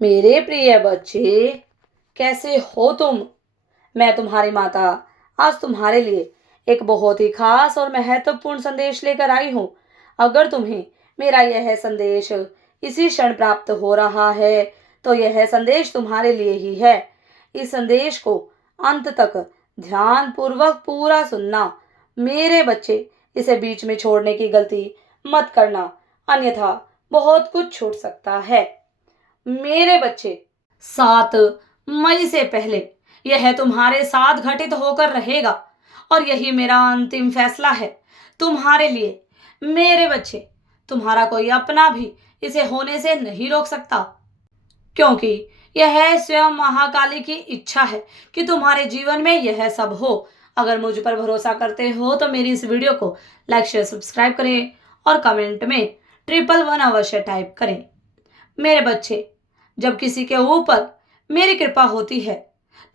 मेरे प्रिय बच्चे, कैसे हो तुम? मैं तुम्हारी माता आज तुम्हारे लिए एक बहुत ही खास और महत्वपूर्ण संदेश लेकर आई हूँ। अगर तुम्हें मेरा यह संदेश इसी क्षण प्राप्त हो रहा है, तो यह संदेश तुम्हारे लिए ही है। इस संदेश को अंत तक ध्यान पूर्वक पूरा सुनना। मेरे बच्चे, इसे बीच में छोड़ने की गलती मत करना, अन्यथा बहुत कुछ छूट सकता है। मेरे बच्चे, 7 मई से पहले यह तुम्हारे साथ घटित होकर रहेगा और यही मेरा अंतिम फैसला है तुम्हारे लिए। मेरे बच्चे, तुम्हारा कोई अपना भी इसे होने से नहीं रोक सकता, क्योंकि यह स्वयं महाकाली की इच्छा है कि तुम्हारे जीवन में यह सब हो। अगर मुझ पर भरोसा करते हो तो मेरी इस वीडियो को लाइक शेयर सब्सक्राइब करें और कमेंट में 111 अवश्य टाइप करें। मेरे बच्चे, जब किसी के ऊपर मेरी कृपा होती है,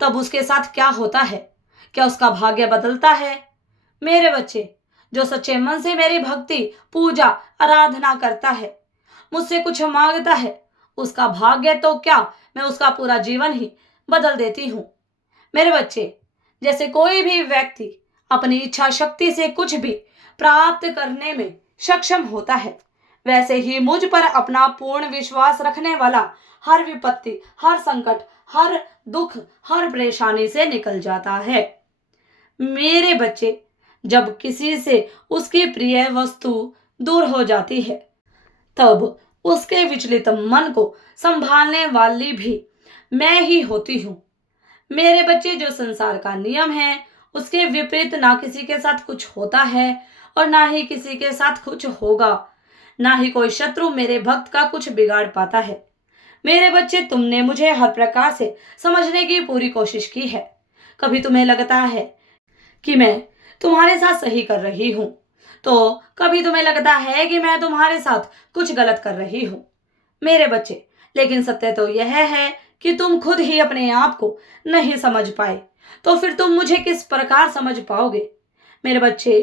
तब उसके साथ क्या होता है? क्या उसका भाग्य बदलता है? मेरे बच्चे, जो सच्चे मन से मेरी भक्ति, पूजा, आराधना करता है, मुझसे कुछ मांगता है, उसका भाग्य तो क्या, मैं उसका पूरा जीवन ही बदल देती हूँ। मेरे बच्चे, जैसे कोई भी व्यक्ति अपनी इच्छा शक्ति से कुछ भी प्राप्त करने में सक्षम होता है, वैसे ही मुझ पर अपना पूर्ण विश्वास रखने वाला हर विपत्ति, हर संकट, हर दुख, हर परेशानी से निकल जाता है। मेरे बच्चे, जब किसी से उसकी प्रिय वस्तु दूर हो जाती है, तब उसके विचलित मन को संभालने वाली भी मैं ही होती हूँ। मेरे बच्चे, जो संसार का नियम है, उसके विपरीत ना किसी के साथ कुछ होता है और ना ही किसी के साथ कुछ होगा। ना ही कोई शत्रु मेरे भक्त का कुछ बिगाड़ पाता है। मेरे बच्चे, तुमने मुझे हर प्रकार से समझने की पूरी कोशिश की है। कभी तुम्हें लगता है कि मैं तुम्हारे साथ सही कर रही हूँ, तो कभी तुम्हें लगता है कि मैं तुम्हारे साथ कुछ गलत कर रही हूँ। मेरे बच्चे, लेकिन सत्य तो यह है कि तुम खुद ही अपने आप को नहीं समझ पाए, तो फिर तुम मुझे किस प्रकार समझ पाओगे? मेरे बच्चे,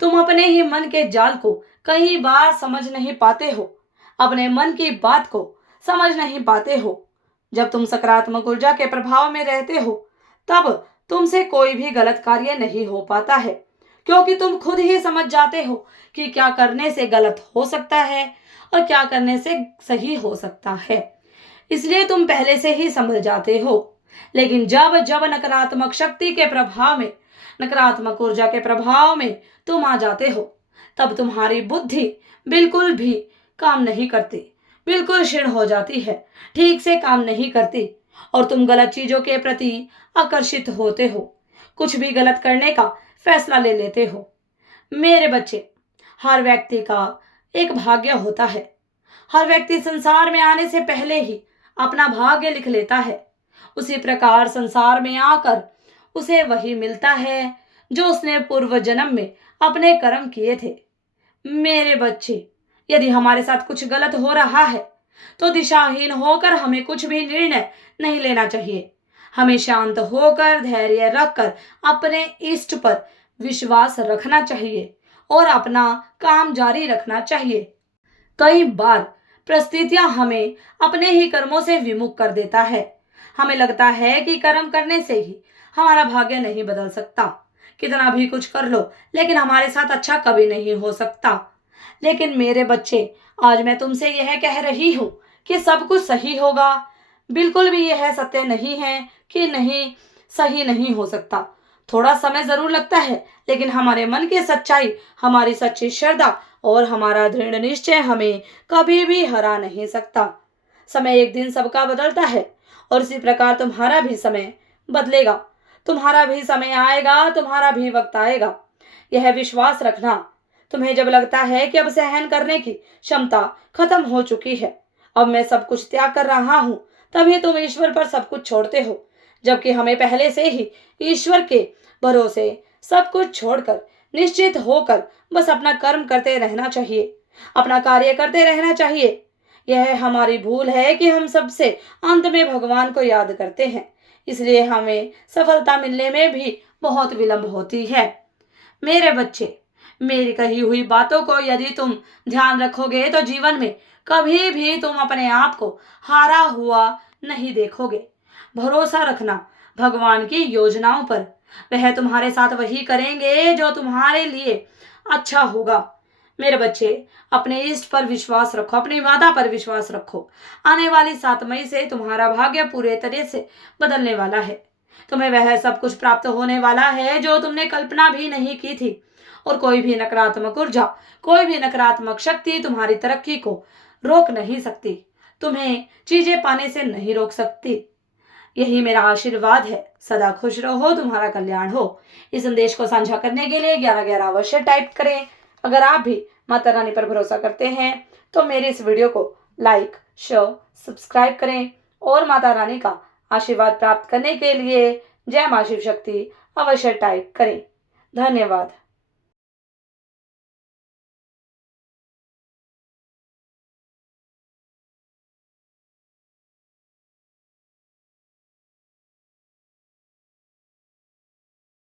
तुम अपने ही मन के जाल को कई बार समझ नहीं पाते हो, अपने मन की बात को समझ नहीं पाते हो। जब तुम सकारात्मक ऊर्जा के प्रभाव में रहते हो, तब तुमसे कोई भी गलत कार्य नहीं हो पाता है, क्योंकि तुम खुद ही समझ जाते हो कि क्या करने से गलत हो सकता है और क्या करने से सही हो सकता है। इसलिए तुम पहले से ही समझ जाते हो। लेकिन जब जब नकारात्मक शक्ति के प्रभाव में, नकारात्मक ऊर्जा के प्रभाव में तुम आ जाते हो, तब तुम्हारी बुद्धि बिल्कुल भी काम नहीं करती, बिल्कुल क्षीण हो जाती है, ठीक से काम नहीं करती और तुम गलत चीजों के प्रति आकर्षित होते हो, कुछ भी गलत करने का फैसला ले लेते हो। मेरे बच्चे, हर व्यक्ति का एक भाग्य होता है। हर व्यक्ति संसार में आने से पहले ही अपना भाग्य लिख लेता है। उसी प्रकार संसार में आकर उसे वही मिलता है जो उसने पूर्व जन्म में अपने कर्म किए थे। मेरे बच्चे, यदि हमारे साथ कुछ गलत हो रहा है, तो दिशाहीन होकर हमें कुछ भी निर्णय नहीं लेना चाहिए। हमें शांत होकर, धैर्य रखकर अपने इष्ट पर विश्वास रखना चाहिए और अपना काम जारी रखना चाहिए। कई बार परिस्थितियां हमें अपने ही कर्मों से विमुख कर देता है। हमें लगता है कि कर्म करने से ही हमारा भाग्य नहीं बदल सकता। कितना भी कुछ कर लो, लेकिन हमारे साथ अच्छा कभी नहीं हो सकता। लेकिन मेरे बच्चे, आज मैं तुमसे यह कह रही हूँ कि सब कुछ सही होगा। बिल्कुल भी यह सत्य नहीं है कि नहीं, सही नहीं हो सकता। थोड़ा समय जरूर लगता है, लेकिन हमारे मन की सच्चाई, हमारी सच्ची श्रद्धा और हमारा दृढ़ निश्चय हमें कभी भी हरा नहीं सकता। समय एक दिन सबका बदलता है और इसी प्रकार तुम्हारा भी समय बदलेगा। तुम्हारा भी समय आएगा, तुम्हारा भी वक्त आएगा। यह विश्वास रखना। तुम्हें जब लगता है कि अब सहन करने की क्षमता खत्म हो चुकी है, अब मैं सब कुछ त्याग कर रहा हूँ, तभी तुम ईश्वर पर सब कुछ छोड़ते हो। जबकि हमें पहले से ही ईश्वर के भरोसे सब कुछ छोड़कर, निश्चित होकर बस अपना कर्म करते रहना चाहिए, अपना कार्य करते रहना चाहिए। यह हमारी भूल है कि हम सबसे अंत में भगवान को याद करते हैं, इसलिए हमें सफलता मिलने में भी बहुत विलंब होती है। मेरे बच्चे, मेरी कही हुई बातों को यदि तुम ध्यान रखोगे, तो जीवन में कभी भी तुम अपने आप को हारा हुआ नहीं देखोगे। भरोसा रखना भगवान की योजनाओं पर। वह तुम्हारे साथ वही करेंगे जो तुम्हारे लिए अच्छा होगा। मेरे बच्चे, अपने इष्ट पर विश्वास रखो, अपनी वादा पर विश्वास रखो। आने वाली 7 मई से तुम्हारा भाग्य पूरे तरह से बदलने वाला है। तुम्हें वह सब कुछ प्राप्त होने वाला है जो तुमने कल्पना भी नहीं की थी। और कोई भी नकारात्मक ऊर्जा, कोई भी नकारात्मक शक्ति तुम्हारी तरक्की को रोक नहीं सकती, तुम्हें चीजें पाने से नहीं रोक सकती। यही मेरा आशीर्वाद है। सदा खुश रहो, तुम्हारा कल्याण हो। इस संदेश को साझा करने के लिए 1111 अवश्य टाइप करें। अगर आप भी माता रानी पर भरोसा करते हैं तो मेरे इस वीडियो को लाइक, शेयर, सब्सक्राइब करें और माता रानी का आशीर्वाद प्राप्त करने के लिए जय मां शिव शक्ति अवश्य टाइप करें। धन्यवाद।